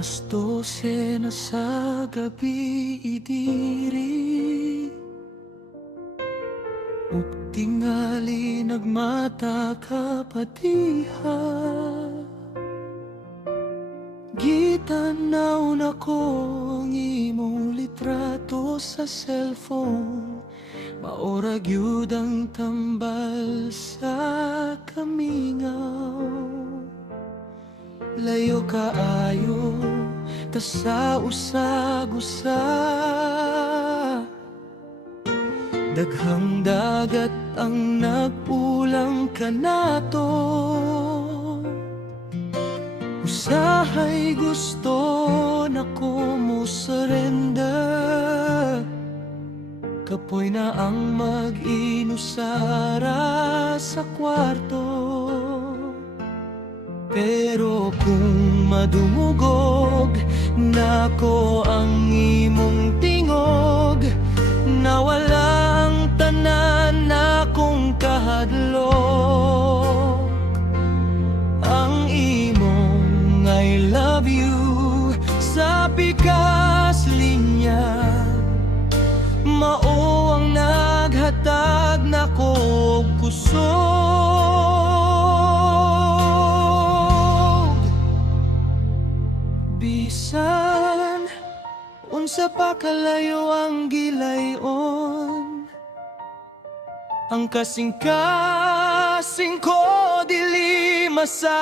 12 na sa gabi idiri, ug tingali nagmata kapatiha. Gitanaw na ko ang imong litrato sa cellphone, maorag yun ang tambal sa kamingaw. Layo kaayo ta sa usag-usa, daghang dagat ang nagpulang kanato. Usahay gusto na ko mo surrender, kapoy na ang mag-inusara sa kwarto. Pero kung madumugog na ko ang imong tingog, nawala ang tanan na kong kahadlok. Ang imong I love you sa pikas linya, mao ang naghatag na ko kusog. Bisan unsa pa kalayo ang gilayon, ang kasing-kasing ko dili masaa.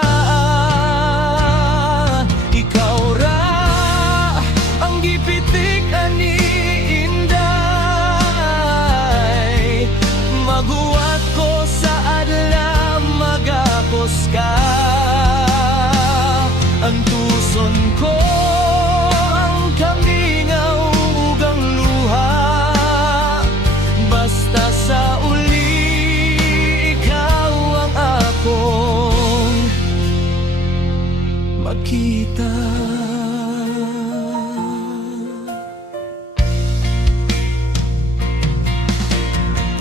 Ikaw ra ang gipitik ani inday, maguwat ko sa adlaw magapos ka. Ang tuson ko ang kamingaw ug ang luha, basta sa uli ikaw ang akong makita.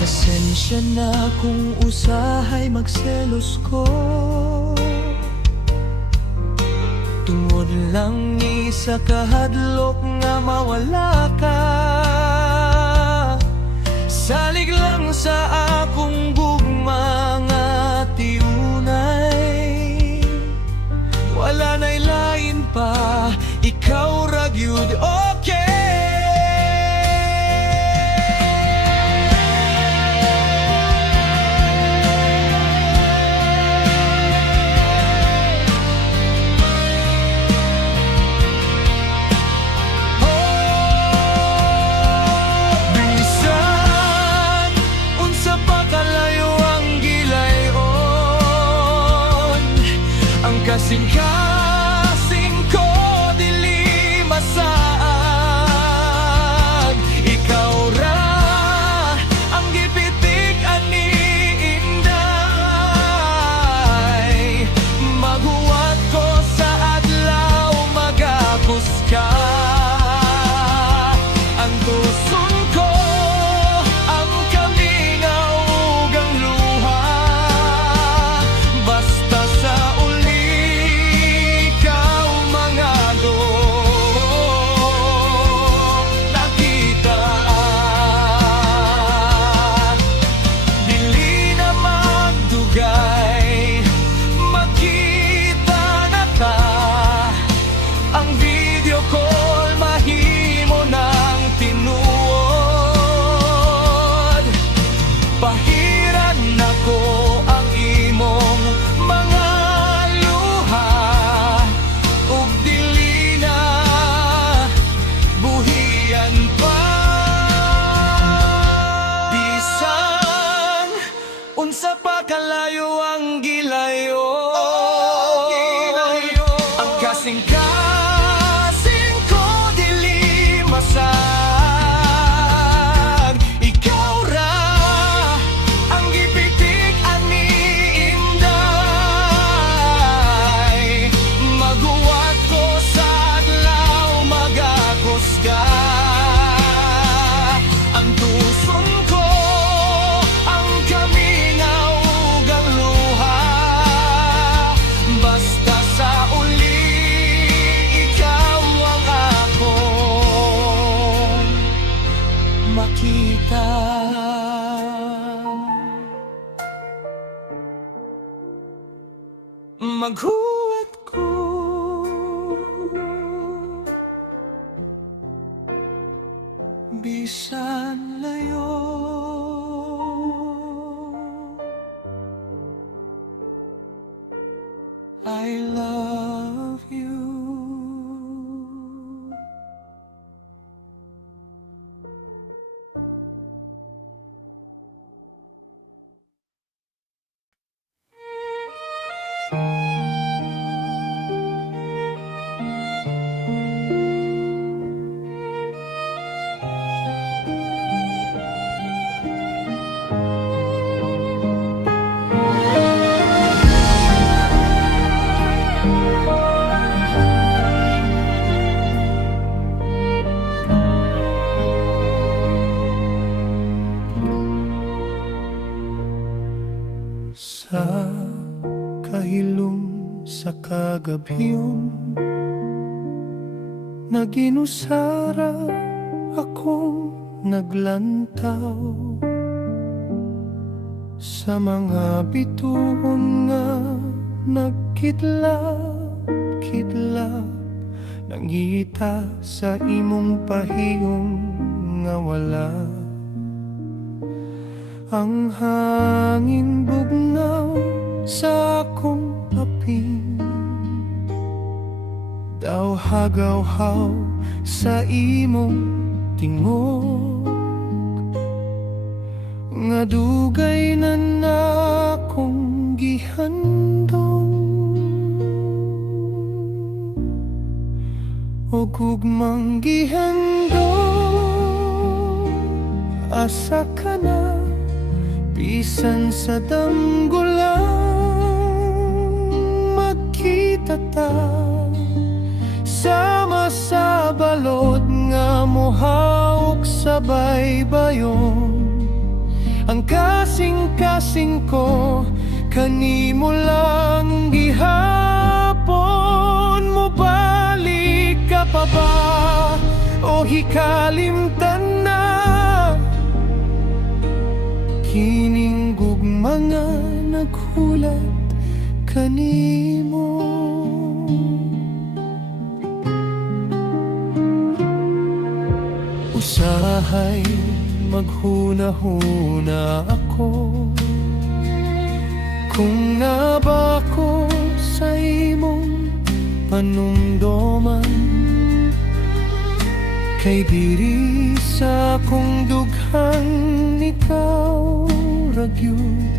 Pasensya na kung usahay magselos ko, tungod lang ni sa kahadlok nga mawala ka. Salig lang sa akong gugma nga tiunay, wala na'y lain pa, ikaw ra gyud okay. Kasing-kasing ko dili masaag, ikaw ra ang gipitik ani inday, maguwat ko sa adlaw magapos ka. Ang tuson ko ang kamingaw ug ang luha, basta sa unsa pa kalayo ang gilayon, ang kasing-kasing ko dili masag, ikaw ra ang gipitik ani inday, maguwat ko sa adlaw magagos ka. Ang tuson ko ang kamingaw ug ang luha, basta sa uli sanlayo. I love you. Sa kahilom sa kagabihon, naginusara akong naglantaw sa mga bituon nga nagkidlap-kidlap, nangita sa imong pahiyong nga wala. Ang hangin bugnaw sa akong aping, daw hagaw-haw sa imong tingog, nga dugay na akong gihandong, o gugmang gihandong. Asa ka na, bisan sa damgo lang magkita ta, sama sa balod nga mohawk sa baybayon. Ang kasing-kasing ko kanimo lang gihapon. Mobalik ka pa ba o hikalimtan na? Kining gugma nga naghulat kanimo. Usahay maghuna-huna ako, kung nabako sa imong panumdoman, kay diri sa akong dughang ikaw ragyud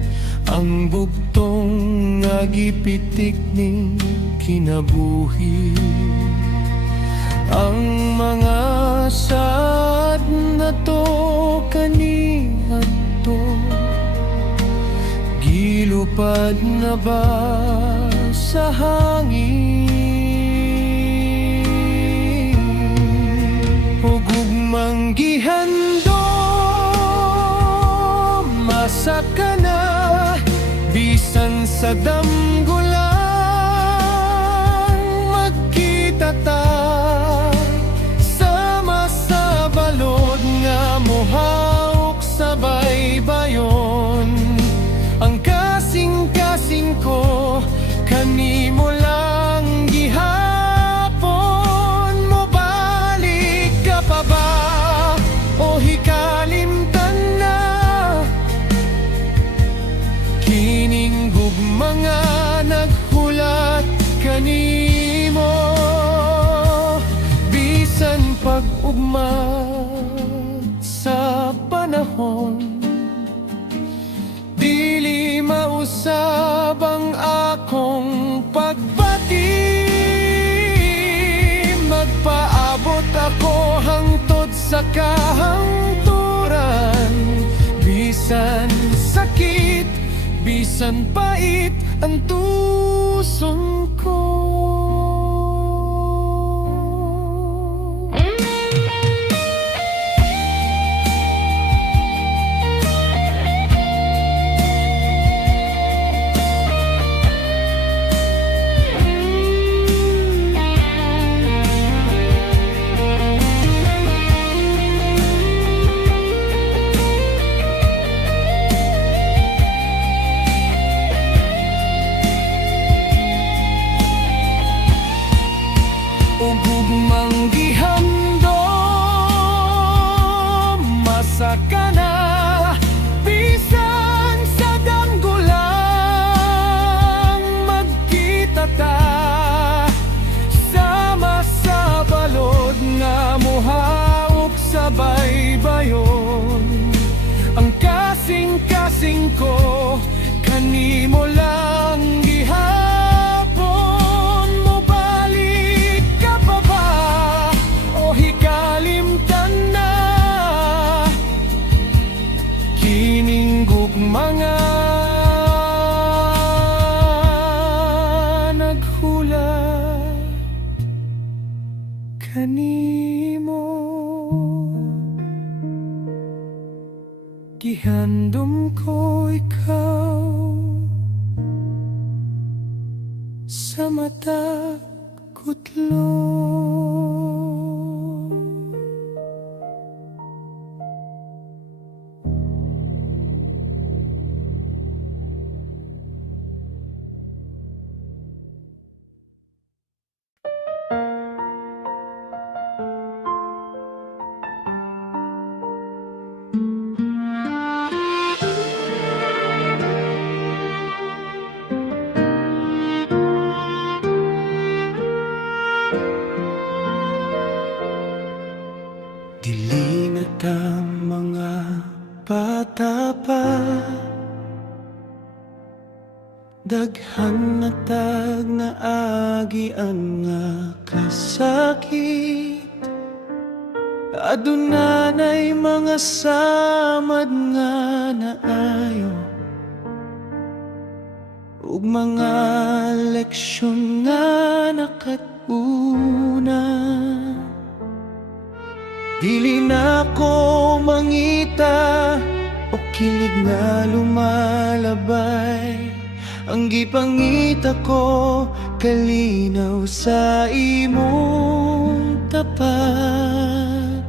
ang bugtong nga gipitik ning kinabuhi. Ang mga sad na to kaniadto, gilupad na ba sa hangin, o gugmang gihandom. Masa ka na, bisan sa damgo lang magkita ta, sama sa balod nga mohawk sa baybayon. Ang kasing-kasing ko kanimo lang gihapon. Mobalik ka pa ba o hikalimtan na? Kining gugma nga naghulat kanimo, bisan pag-ugma sa panahon. Dili mausab ang akong pagbati, magpaabot ako hangtod sa kahangturan. Bisan sakit, bisan pait ang tuson ko. ko lang gihapon, mobalik ka pa ba o hikalimtan na? Kining gugmanga naghula kanimo. Gihandom ko ikaw sa mata kutlo. Dili na ta mga bata pa, daghan na tag naagian nga kasakit. Adunanay mga samad nga naayo, ug mga leksyon nga nakatuna. Dili na ko mangita o kilig na lumalabay. Ang gipangita ko kalinaw sa imong tapat.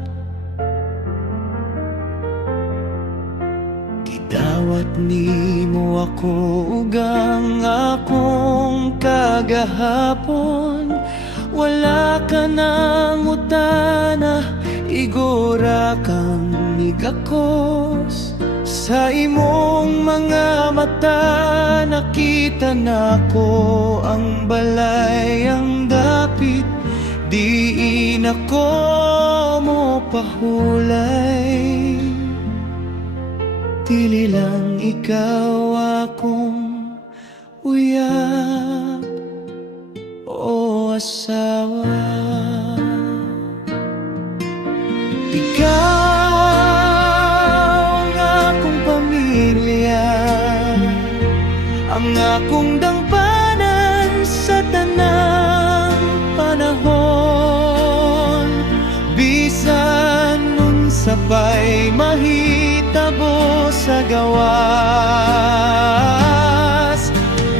Gidawat nimo ako ug ang akong kagahapon. Wala ka nang utana, igora kang migakos. Sa imong mga mata nakita nako ang balay, ang dapit. Di na ko mo pahulay, dili lang ikaw akong uyak o asawa. Ikaw ang akong pamilya, ang akong dangpanan sa tanang panahon. Bisan nun sabay mahitabo sa gawas,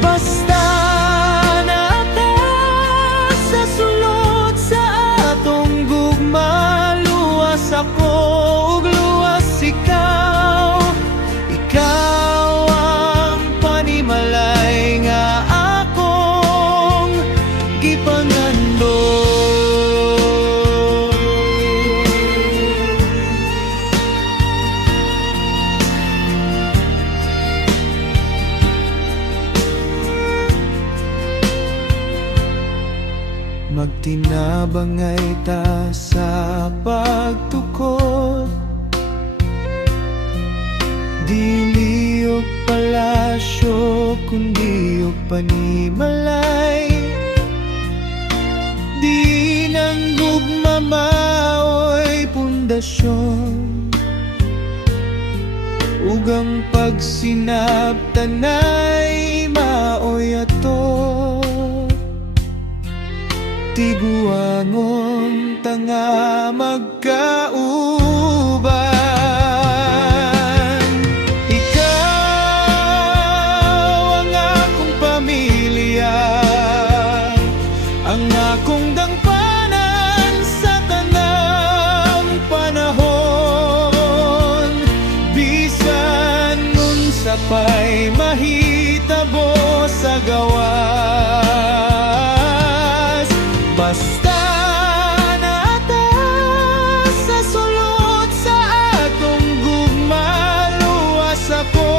basta nata sa sulod sa atong gugma. Luwas ako ug luwas ikaw, ikaw ang panimalay nga akong gipangandong. Magtinabangay ta sa pagtukod, dili og palasyo kundi og panimalay. Di nang gugmamaoy pundasyon, ug ang pagsinabtanay maoy ato. Tiguangon tanga magkauban. Ikaw ang akong pamilya, ang akong dangpanan sa tanang panahon. Bisan nun sapay mahitabo sa gawas, basta nata sa sulod sa atong gugma. Luwas ako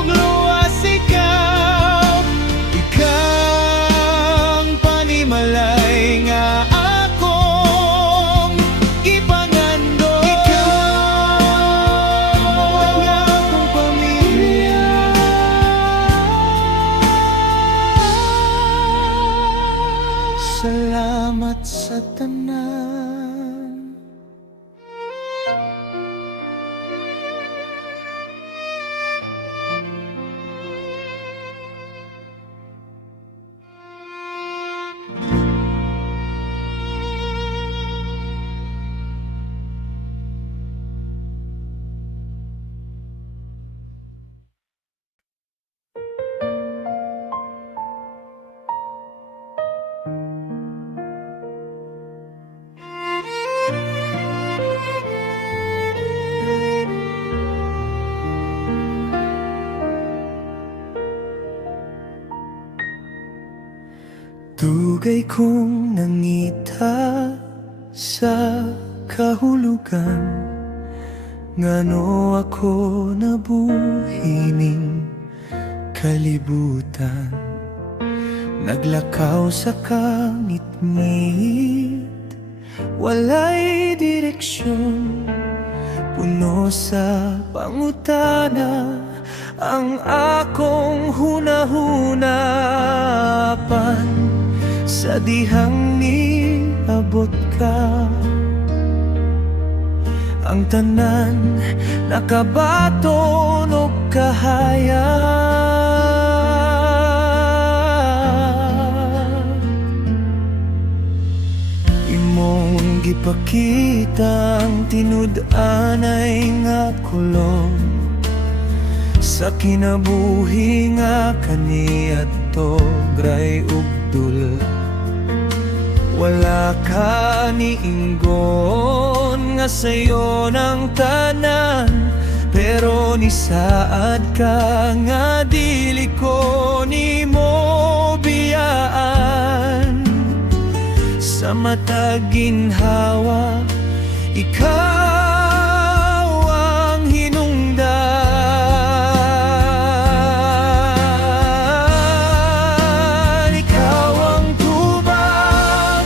ug luwas ikaw, ikaw ang panimalay nga akong gipangandong. Ikaw ang akong pamilya, sa tanan. Dugay kong nangita sa kahulugan, ngano ako nabuhining kalibutan. Naglakaw sa kangit-ngit, walay direksyon, puno sa pangutana ang akong hunahunapan. Sa dihang niabot ka, ang tanan nakabaton og kahaya. Imong gipakita ang tinud-anay nga kulong sa kinabuhi nga kaniadto gray ugdul. Wala ka niinggon nga sayo ng tanan, pero nisaad ka nga dili ko nimo biyaan. Sa matag ginhawa, ikaw ang hinungdan. Ikaw ang tubag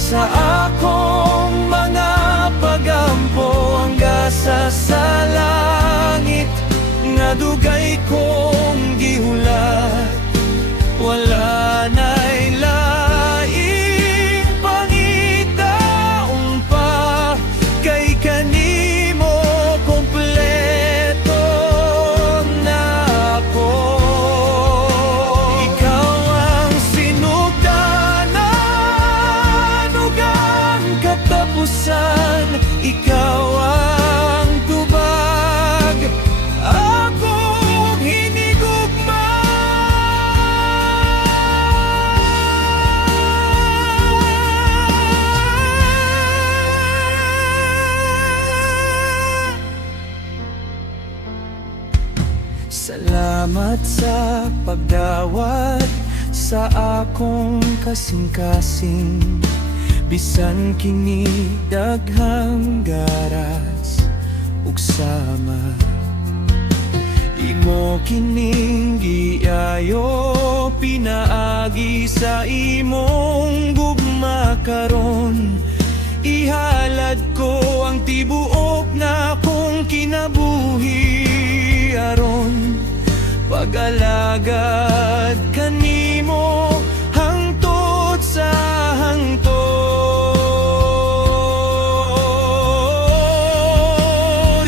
sa akong mga pagampo, hangga sa langit nga dugay kong gihulat. Wala na'y laing pangitaon pa, kay kanimo kompleto na ako. Ikaw ang sinugdanan ug ang katapusan, ikaw ang tubag akong hinigugma. Salamat sa pagdawat sa akong kasing-kasing, bisan kini daghang garas ug sama. Imo kining giayo pinaagi sa imong gugma karon. Ihalad ko ang tibuok na akong kinabuhi aron pag-alagad kanimo hangtod sa hangtod.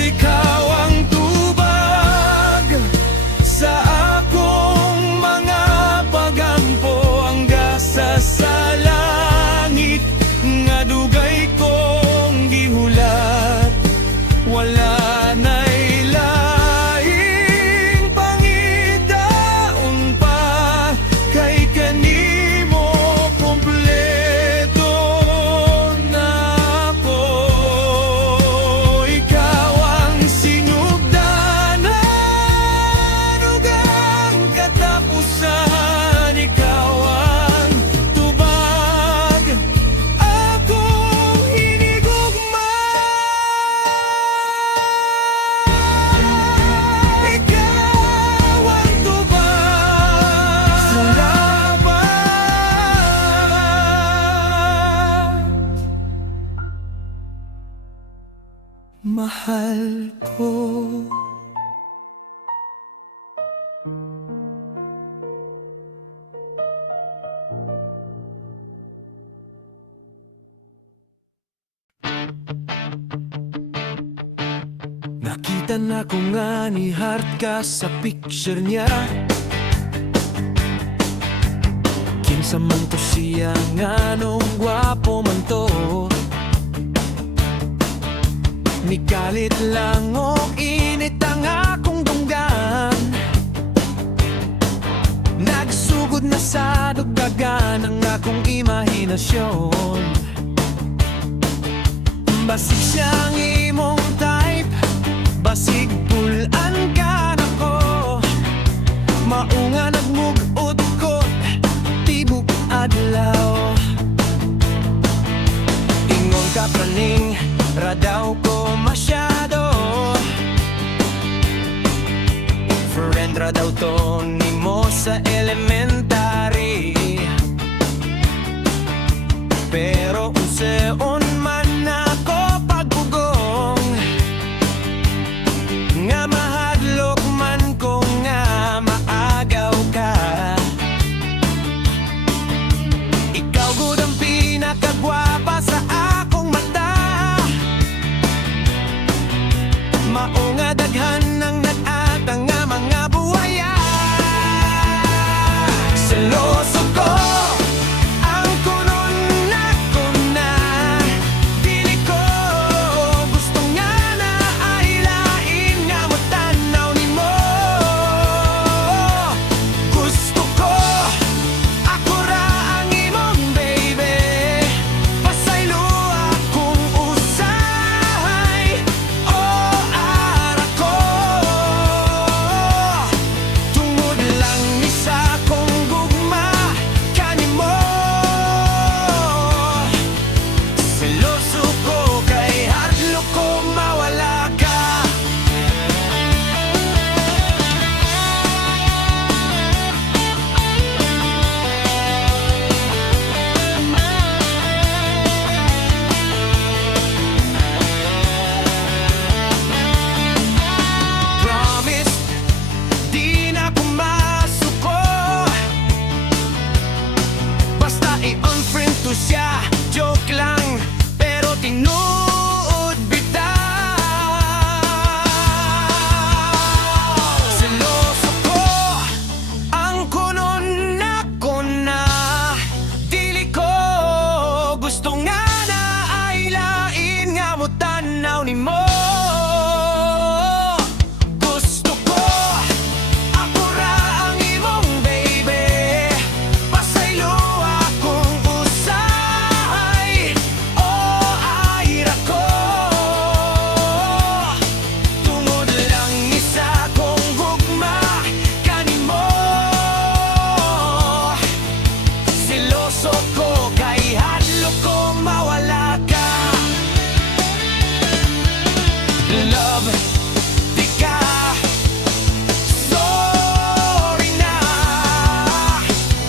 Ikaw ang tubag sa akong mga pagampo, hangga sa langit nga dugay kong gihulat. Wala na'y laing pangitaon pa, kay kanimo kompleto na ako. Ikaw ang sinugdanan ug ang katapusan, ikaw ang tubag akong hinigugma. Ikaw ang tubag sa laban, mahal ko. Nakita na ko nga ni Heart ka sa picture niya. Kinsa man to siya nga nung gwapo man to. Nikalit lang o init ang akong dunggan. Nagsugod na sa dugdagan ang akong imahinasyon. Basig siyang imong type, basig pulan ka na ko. Maunga nagmugod ko, tibok adlaw. Ingon ka praning, radaw ko masyado. Friend radaw to nimo sa elementary. Pero unseon man ako pagbugong, nga mahadlok man ko nga maagaw ka. Ikaw gud ang pinakagwapa sa akong mata. Maunga daghan ng nag-atang nga mga buhaya. Seloso ko ang kunon na ko na. Dili ko gusto nga na ay lain nga matanaw nimo. Gusto ko ako ra ang imong baby. Pasaylo akong usay o ara ko. Tungod lang ni sa kong gugma kanimo. Seloso ko kay hadlok ko mawala ka. Promise, di na pumasuko. Basta i-unfriend to siya, joke lang, pero tinuod bitaw. Seloso ko ang kunon na ko na. Dili ko gusto nga na ay lain nga mo tanaw nimo. Gusto ko ako ra ang imong baby. Pasaylo akong usay o ayra ko. Tungod lang isa kong gugma kanimo. Seloso ko kay hadlok ko mawala ka. Love, di ka sorry na.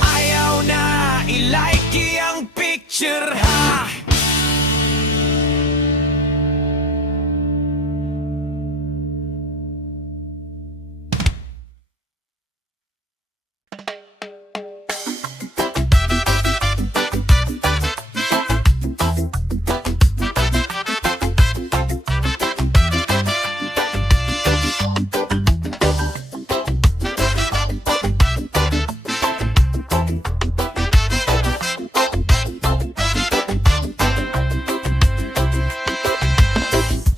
Ayaw na i-like ang picture ha.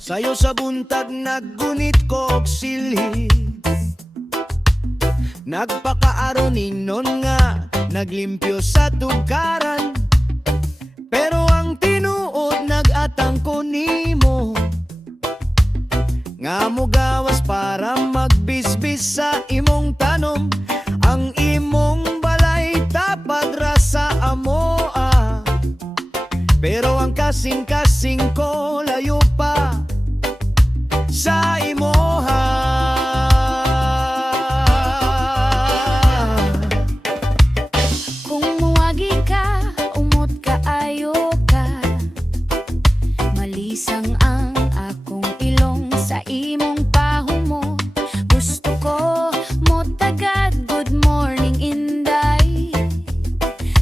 Sayo sa buntag naggunit ko og silhi. Nagpakaaro ninon nga naglimpyo sa tugaran. Pero ang tinuod nagatang ko nimo. Nga mo gawas para magbisbis sa imong tanom. Ang imong balay tapad ra sa amoa. Pero ang kasing-kasing ko layo pa sa imoha. Kung muwagi ka, umot ka, ayo ka. Malisang ang akong ilong sa imong pahumo. Gusto ko mo tagad, good morning inday.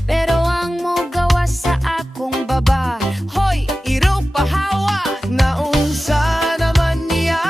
Pero ang mo gawa sa akong baba, hoy, iro pahawa. Naunsa naman niya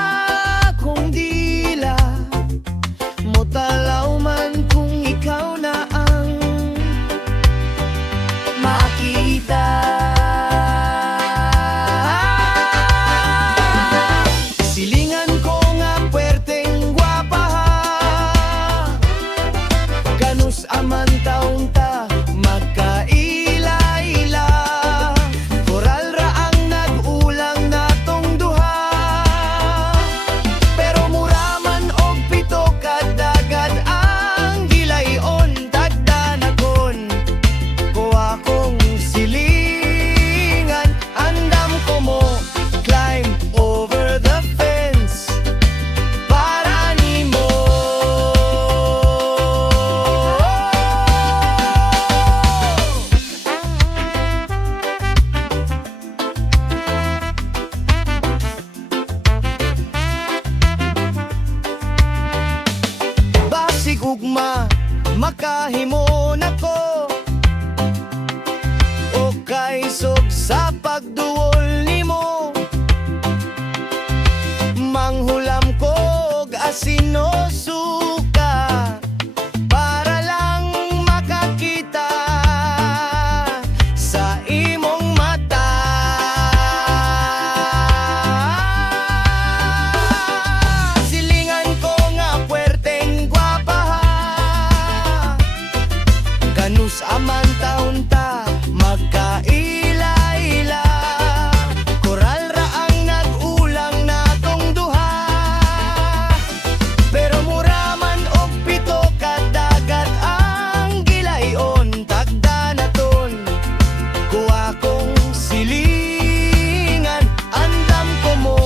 isog sa pagduol nimo. Manghulam kog asino suka para lang makakita sa imong mata. Silingan ko nga puwerteng gwapaha, ganus aman taon ta magkaila-ila. Koral ra ang nag-ulang natong duha, pero muraman og pito kadagat ang gilayon. Tagda naton kuha kong silingan, andam ko mo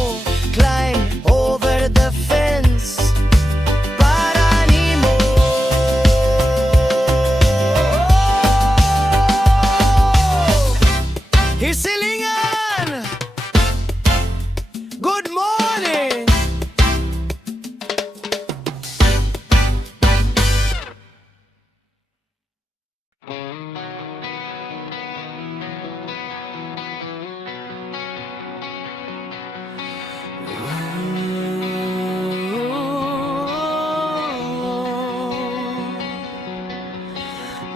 climb over the fence para nimo. Hisilingan, good morning.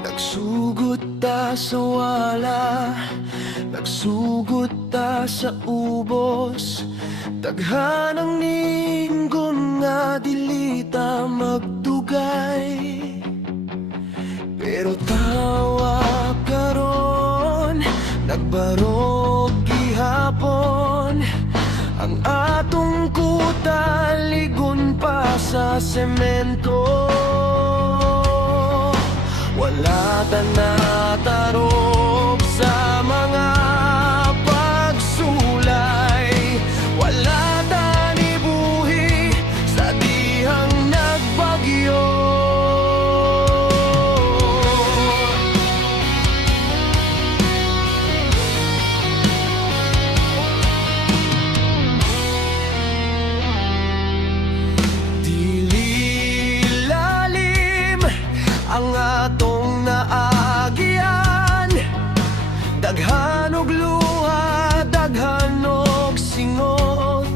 Nagsugod ta sa wala, nagsugod ta sa ubos. Daghan ang ninggon nga dili ta magdugay, pero tawa karon nagbarog gihapon. Ang atong kuta ligon pa sa semento. Wala ta natarog sa mga pagsulay. Wala ta nibuhi sa dihang nagbagyo. Dili lalim ang atong naagyan, daghan og luha, daghan og singot,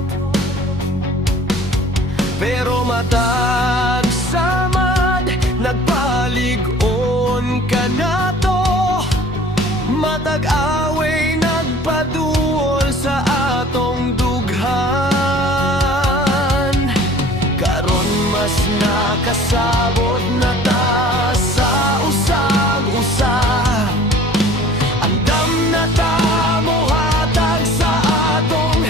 pero matag samad nagpalig-on ka nato. Matag away nagpaduol sa atong dughan. Karon mas nakasabot na ta sa usag-usa. Andam na ta mohatag sa atong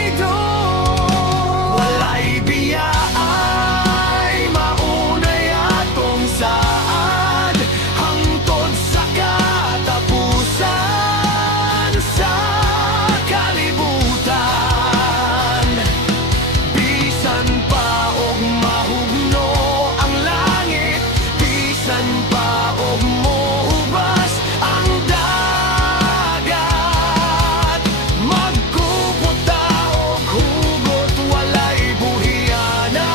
idol. Walay biya ay maunay atong saad, hangtod sa katapusan sa kalibutan. Bisan pa og mahugno ang langit, bisan pa og mohubas ang dagat. Magkupot ta og hugot, walay buhiana.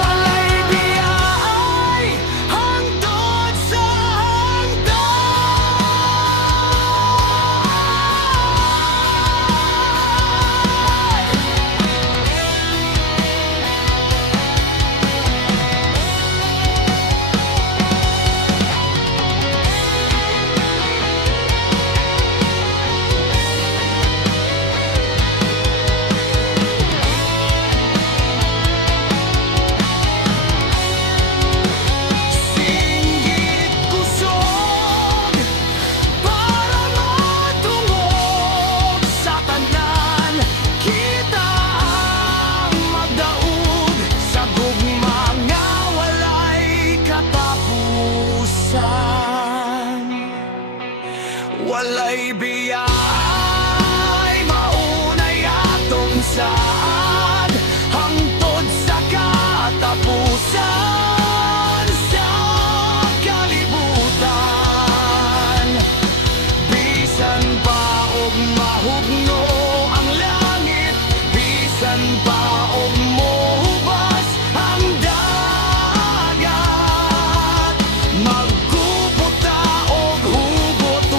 Walay biyaay hangtod sa singgit kusog para matungog sa tanan. Kita ang magdaog sa gugma nga walay katapusan. Walay biyay maunay atong saad, hangtod sa katapusan sa kalibutan. Bisan pa og mahugno ang langit, bisan pa og mohubas ang dagat. Magkupot ta og hugot,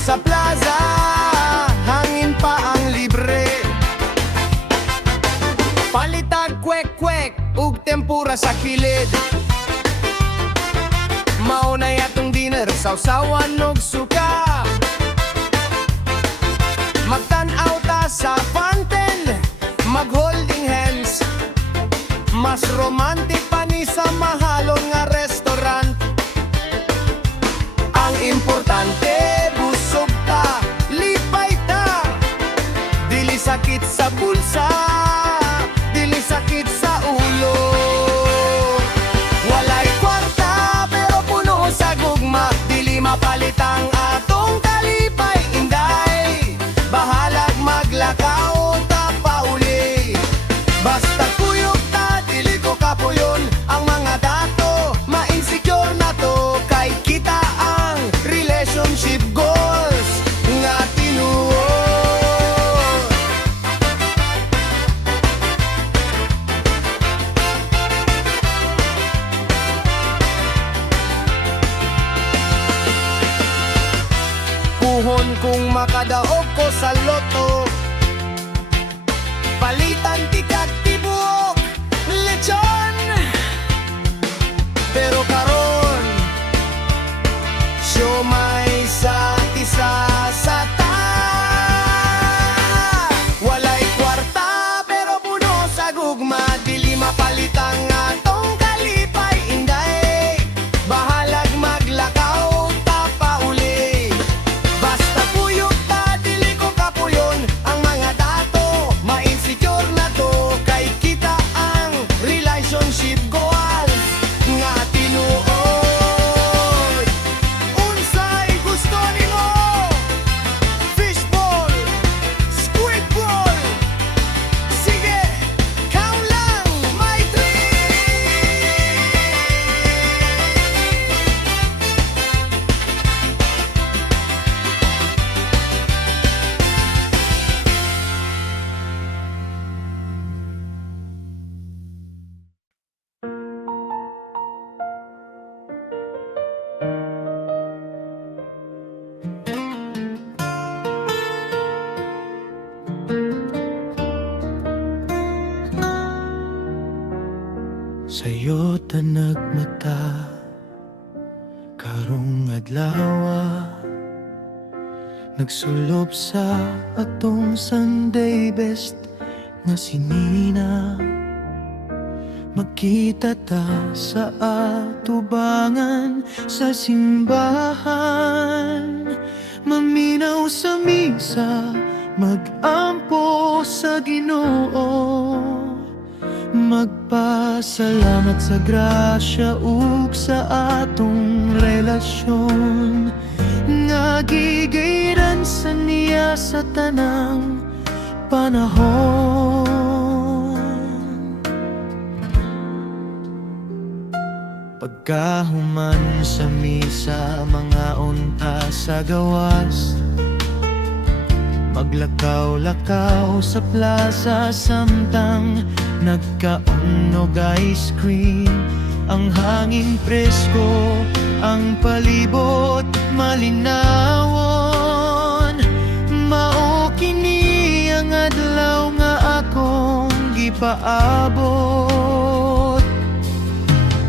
sa plaza, hangin pa ang libre. Palitag kwek-kwek, ug tempura sa kilid. Maunay atong dinner, sausawan og suka. Magtan-aw ta sa fountain, mag-holding hands. Mas romantic pa ni sa mahalon nga restaurant. Ang importante, busog ta, lipay ta. Dili sakit sa bulsa, dili sakit sa ulo. Walay kwarta, pero puno sa gugma. Dili mapalit ang atong kalipay, inday. Bahalag maglakaw, ta pauli. Basta kuyog ta, dili ko kapuyon. Ang mga dato, ma-insecure na to. Kay kita ang relationship goals nga tinuod. Puhon kung makadaog ko sa loto. Palitan tikag tibuok, lechon. Pero karon, siomay sa tisa-sata. Walay kwarta, pero puno sa gugma. Dili mapalit ang atong kalipay, inday. Bahalag maglakaw, ta pauli. Basta puyog ta, dili ko kapuyon. Ang mga dato, ma-insecure na to. Kay kita ang relationship goals nga tinuod. Unsay gusto nimo? Fishball, squidball. Sige, count lang, my Sa'yo ta nagmata karong adlaw, nagsulob sa atong Sunday best nga sinina. Magkita ta sa atubangan sa simbahan, maminaw sa misa, mag-ampo sa Ginoo. Magpasalamat sa grasya ug sa atong relasyon nga gigayran sa niya sa tanang panahon. Pagkahuman sa misa, mga unta sa gawas, maglakaw-lakaw sa plaza samtang nagkaunnog ice cream. Ang hangin presko, ang palibot malinawon. Mao kini ang adlaw nga akong gipaabot.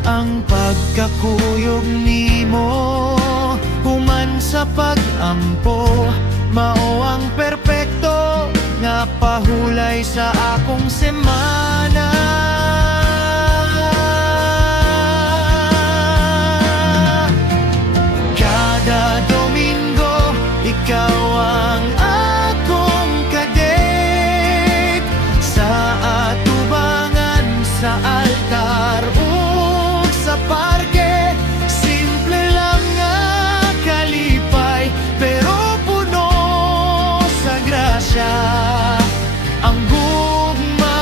Ang pagkakuyog nimo human sa pag-ampo, mao ang perpekto nga pahulay sa akong semana. Kada Domingo, ikaw ang akong kadate sa atubangan, sa altar ug sa parke. Simple lang nga kalipay, pero puno sa grasya ang gugma.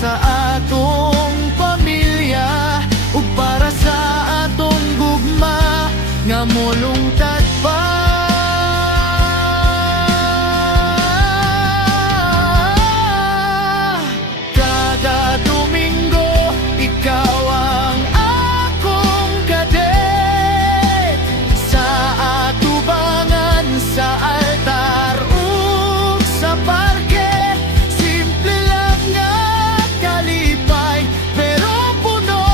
sa atong pamilya ug para sa atong gugma nga molungtad pa. Kada Domingo ikaw ang akong kadet sa atubangan sa altar ug sa parke. Simple lang nga kalipay pero puno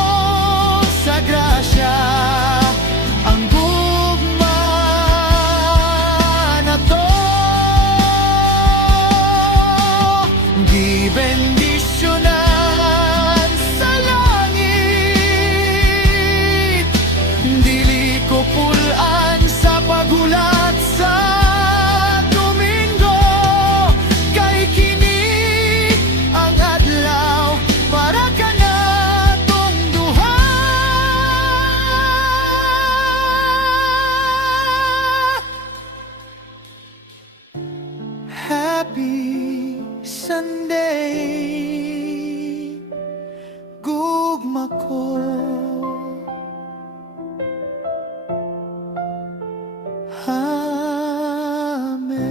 sa grasya ang gugma na to. Gibendisyonan sa langit, dili ko pulan sa paghulat sa Domingo. Kay kini ang adlaw para kanatong duha. Happy Sunday, gugma ko. Amen.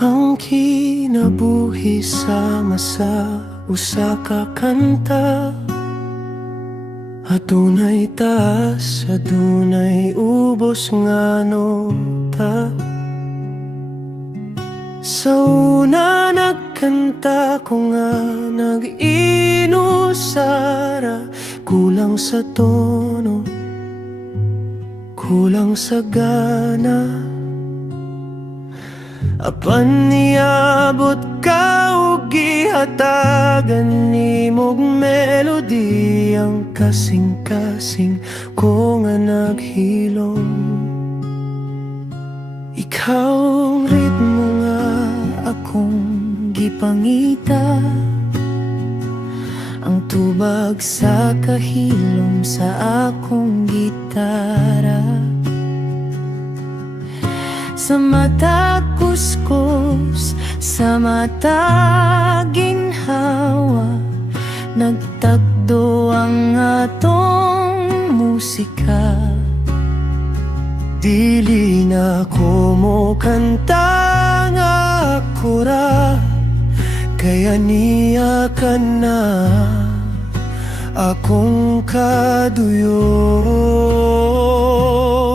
Ang kinabuhi sama sa usa ka kanta, adunay taas, adunay ubos nga nota. Sa una nagkanta ko nga nag-inusara, kulang sa tono, kulang sa gana. Apan niabot ka ug gihatagan nimog melody, ang kasing-kasing ko nga naghilom. Ikaw ang ritmo nga akong gipangita, ang tubag sa kahilom sa akong gitara. Sa mata kuskus, sa mata ginhawa, nagtagdo ang atong musika. Dili na ko mo kanta nga akura, kaya niya ka na akong kaduyog.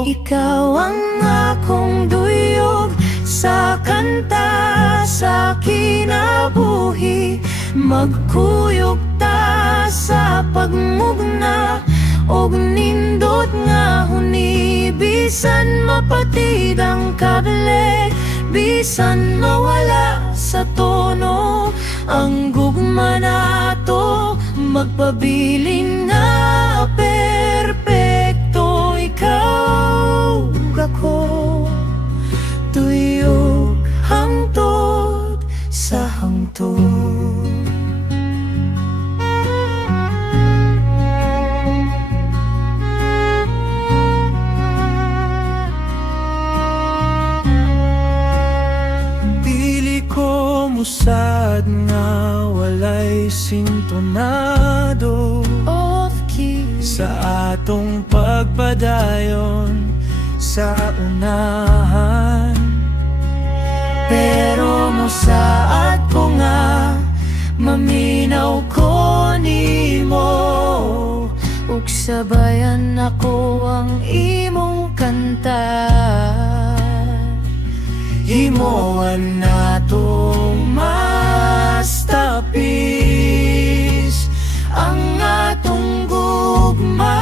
Ikaw ang akong duyog sa kanta, sa kinabuhi. Magkuyog ta sa pagmugna og nindot nga huni. Bisan mapatid ang kable, bisan mawala sa tono ang gugma nato, magpabilin nga perpekto. Ikaw ako, tuyog hangtod sa hangtod. Dili ko musad nga walay sintonado Off key, sa atong pagpadayon sa unahan. Pero musaad ko nga maminaw ko nimo, ug sabayan ako ang imong kanta. himuan nato masterpiece ang atong gugma.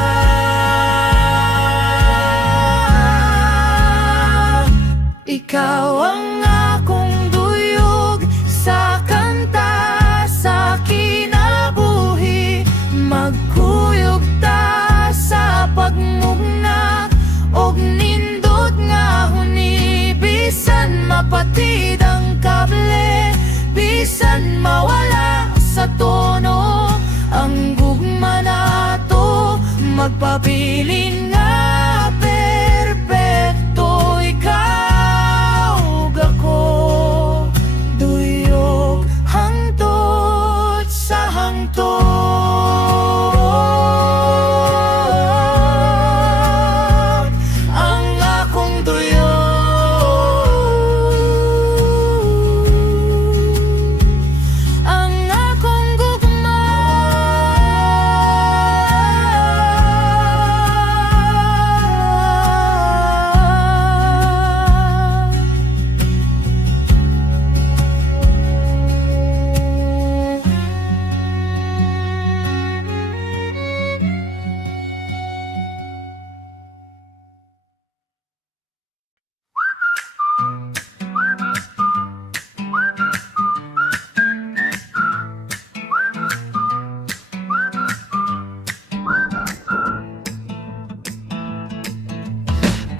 Ikaw ang akong duyog sa kanta, sa kinabuhi. Magkuyog ta sa pag magpabilin nga perpekto ikaw gako duyok hangtod sa hangtod ang akong duyok ang akong gugma.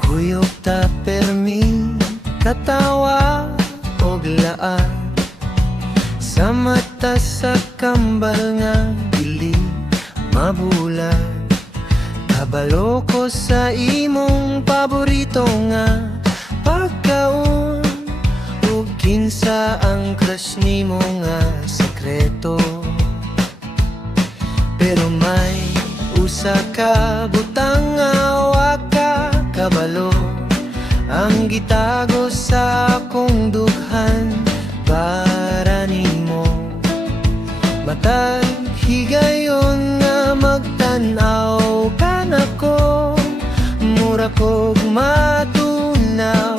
Kuyog ta permi katawa og laan sa mata sa kambal nga dili mabulag. Kabalo ko sa imong paborito nga pagkaon ug kinsa ang crush nimo nga sekreto. Pero may usa ka butang nga wa ka kabalo ang gitago sa akong dughan para nimo. Matag higayon nga magtan-aw ka nako, mura kog matunaw,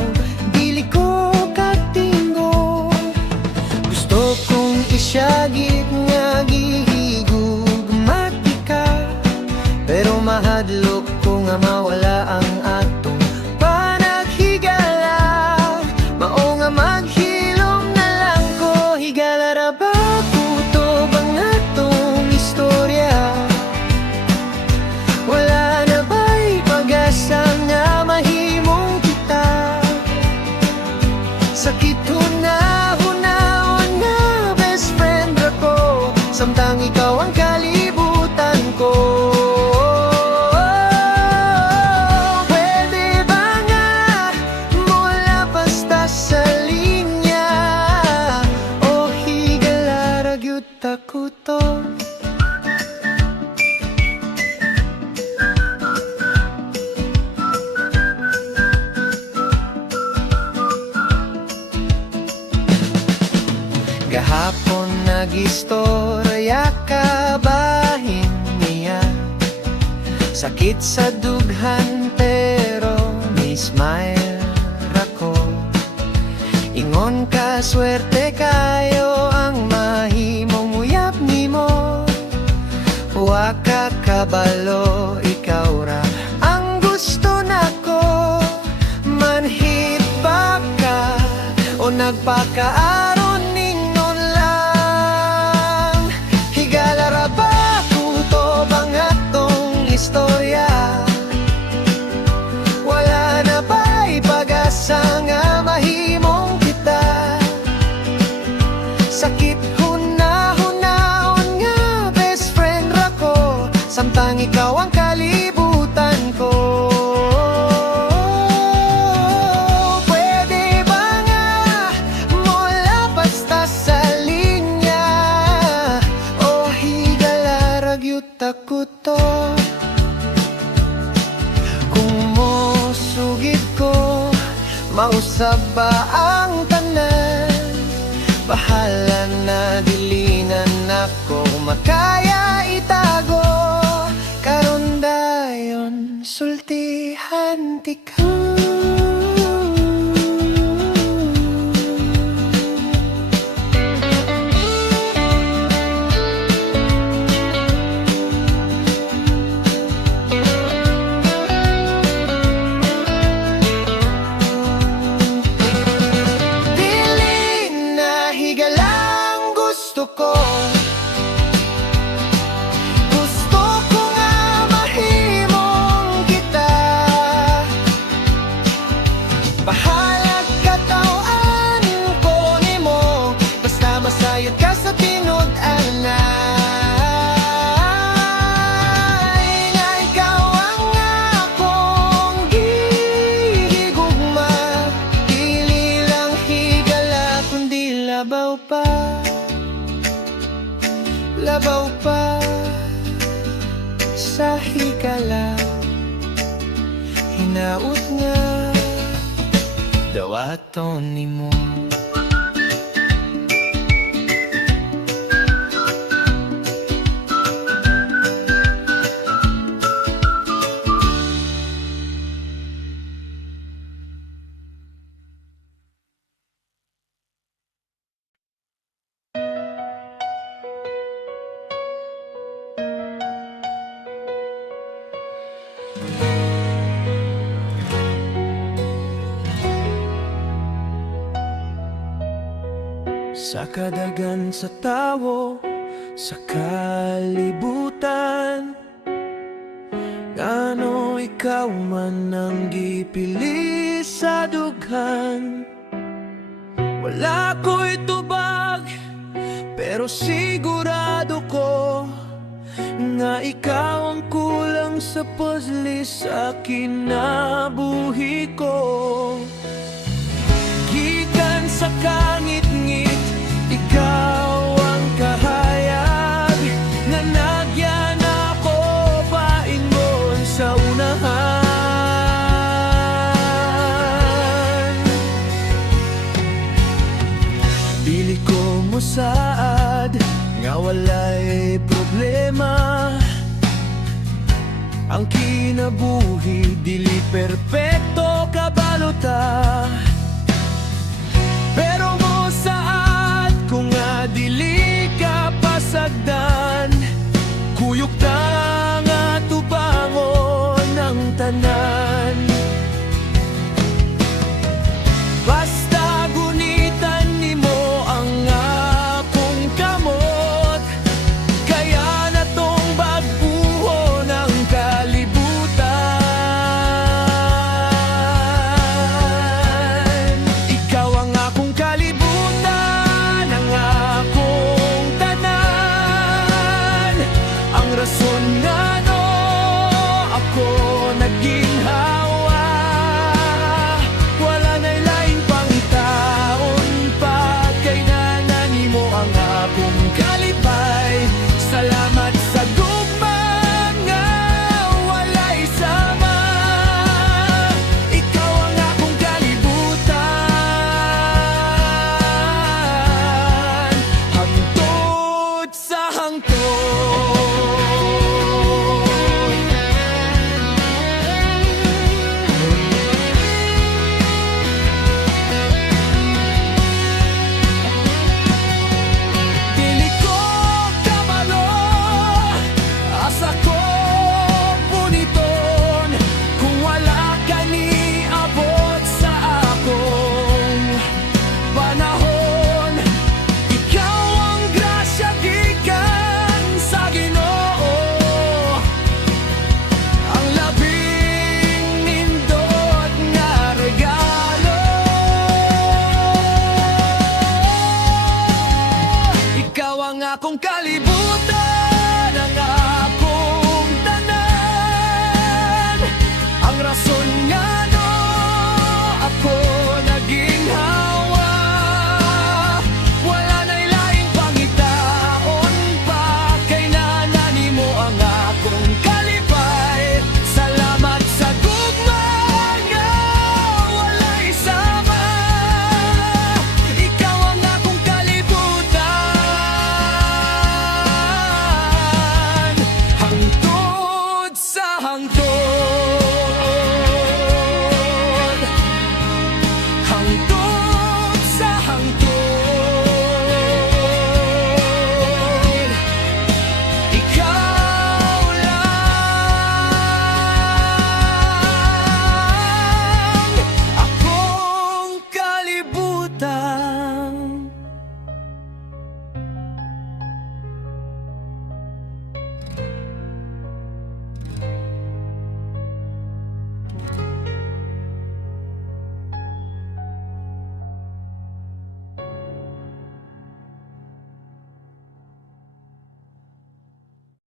dili ko katinggo. Gusto kong isyagit nga gihigugmati ka, pero mahadlok ko nga mawala ang atong panaghigala. Mao nga maghilom na lang ko, higala ra ba kutob ang atong istorya? Wala na ba'y pag-asa nga mahimong kita? Sakit hunahunahon nga best friend ako, samtang ikaw ang kalibutan ko. Takuto gahapon nagistorya ka bahin niya, sakit sa dughan pero may smile ako. Ingon ka swerte kayo ang mahimong uyab nimo, wa ka kabalo, ikaw ra ang gusto nako. Manhit ba ka o nagpakaaron ningon lang? Higala ra ba kutob ang atong istorya? Wala na ba'y pag-asa nga mahimong kita? Sakit hunahunahon nga best friend rako, samtang ikaw ang kalibutan ko. Pwede ba nga mula basta sa linya, o higala ragyut ako to? Kung mosugid ko, mausap ba ang tanan? Bahala na, dilinan ako, makaya itago. Karon dayon sultihan ti ka. Gusto ko nga mahimong kita, labaw pa sa higala, hinaut nga dawaton nimo. Sa kadagan sa tawo, sa kalibutan, ngano ikaw man ang gipili sa dughan. Wala ko'y tubag, pero sigurado ko nga ikaw ang kulang sa puzzle sa kinabuhi ko. Gikan sa kangit-ngit, ikaw ang kahayag nga nagyan ako paingon sa unahan. Dili ko mosaad nga walay problema, ang kinabuhi dili perpekto kabalota. Pero mo saad kung nga dili ka pasagdan, kuyog na nga tubangon ang tanan. Basta gunitan nimo ang akong kamot, kaya na tong bagbuhon ang kalibutan. Ikaw ang akong kalibutan, ang akong tanan, ang rason nga no ako nagginhawa. Wala na'y laing pangitaon pa, kay nanani mo ang akong kalipay. Salamat sa gugma nga walay sama, ikaw ang akong kalibutan, hangtod sa hangtod. Dili ko kabalo, asa ko puniton, kung wala ka ni abot sa akong panahon. Ikaw ang grasya gikan sa Ginoo, ang labing nindot nga regalo. Ikaw ang akong kalibutan, ang akong tanan, ang rason nga